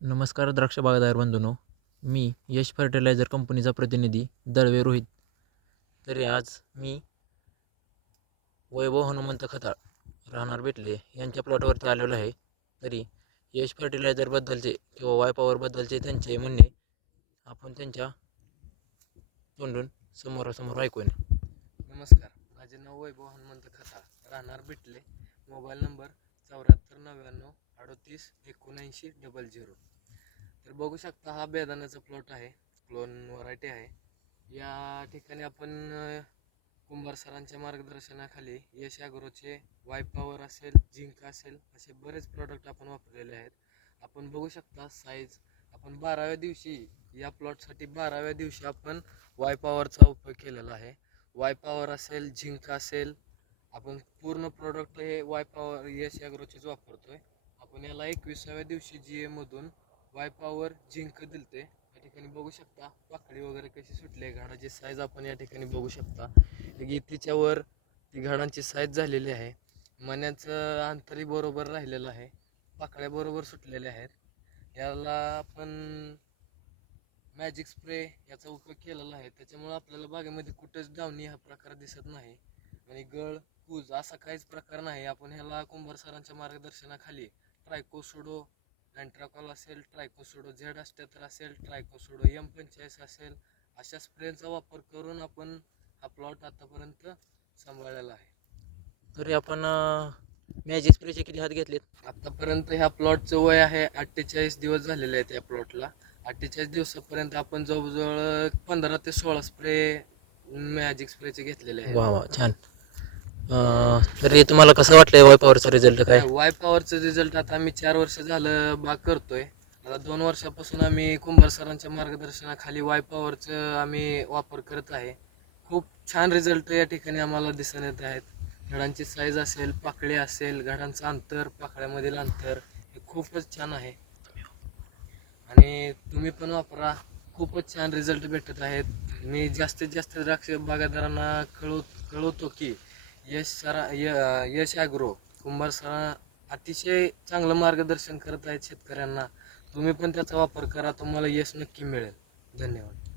नमस्कार द्राक्ष बागायतदार बंधूनो. मी यश फर्टिलायझर कंपनीचा प्रतिनिधी दळवे रोहित. तरी आज मी वैभव हनुमंत खताळ राहणार भेटले यांच्या प्लॉटवरती आलेलो आहे. तरी यश फर्टिलायझरबद्दलचे किंवा वाय पॉवरबद्दलचे त्यांचे म्हणणे आपण त्यांच्या तोंडून समोरासमोर ऐकून नमस्कार. माझे नाव वैभव हनुमंत खताळ राहणार भेटले. मोबाईल नंबर चौऱ्याहत्तर नव्याण्णव अडतीस एकोणऐंशी डबल झिरो तर बघू शकता हा बेदाण्याचा प्लॉट आहे. क्लोन व्हरायटी आहे. या ठिकाणी आपण कुंभार सरांच्या मार्गदर्शनाखाली यश ॲग्रोचे वाय पॉवर असेल झिंक असेल असे बरेच प्रॉडक्ट आपण वापरलेले आहेत. आपण बघू शकता साईज आपण बाराव्या दिवशी या प्लॉटसाठी बाराव्या दिवशी आपण वाय पॉवरचा उपयोग केलेला आहे. वाय पॉवर असेल झिंक असेल आपण पूर्ण प्रोडक्ट हे वाय पॉवर यश ॲग्रोचेच वापरतोय. आपण याला एकविसाव्या दिवशी जी एमधून वाय पॉवर झिंक दिलते. या ठिकाणी बघू शकता पाकळी वगैरे कशी सुटली आहे झाडाची साईज आपण या ठिकाणी बघू शकता. एक ती घाडांची साईज झालेली आहे. मण्याचं अंतरही बरोबर राहिलेलं आहे. पाकळ्या बरोबर सुटलेल्या आहेत. याला आपण मॅजिक स्प्रे याचा उपयोग केलेला आहे. त्याच्यामुळं आपल्याला बागेमध्ये कुठेच डावणी हा प्रकार दिसत नाही. आणि गळ कूज असा काहीच प्रकार नाही. आपण ह्याला कुंभार सरांच्या मार्गदर्शनाखाली ट्रायकोसोडो अँट्राकॉल असेल ट्रायकोसोडो झेड अष्ट्याहत्तर असेल ट्रायकोसोडो एम पंचेचाळीस असेल अशा स्प्रेचा वापर करून आपण हा प्लॉट आतापर्यंत सांभाळलेला आहे. तरी आपण मॅजिक स्प्रेचे किती हात घेतलेत? आतापर्यंत ह्या प्लॉटचं वय आहे अठ्ठेचाळीस दिवस झालेले आहेत या प्लॉटला. अठ्ठेचाळीस दिवसापर्यंत आपण जवळजवळ पंधरा ते सोळा स्प्रे मॅजिक स्प्रेचे घेतलेले आहेत. वा वा छान. अं, तरी तुम्हाला कसं वाटलं वाय पॉवरचा रिझल्ट काय? वाय पॉवरचं रिझल्ट आता आम्ही चार वर्ष झालं बाग करतोय. आता दोन वर्षापासून आम्ही कुंभार सरांच्या मार्गदर्शनाखाली वाय पॉवरचं आम्ही वापर करत आहे. खूप छान रिझल्ट या ठिकाणी आम्हाला दिसून येत आहेत. घडांची साईज असेल पाकळी असेल घडांचं अंतर पाकळ्यामधील अंतर हे खूपच छान आहे. आणि तुम्ही पण वापरा. खूपच छान रिझल्ट भेटत आहेत. मी जास्तीत जास्त द्राक्ष बागायतदारांना कळव कळवतो की यश सरा य यश ॲग्रो कुंभार सरा अतिशय चांगलं मार्गदर्शन करत आहेत शेतकऱ्यांना. तुम्ही पण त्याचा वापर करा तुम्हाला यश नक्की मिळेल. धन्यवाद.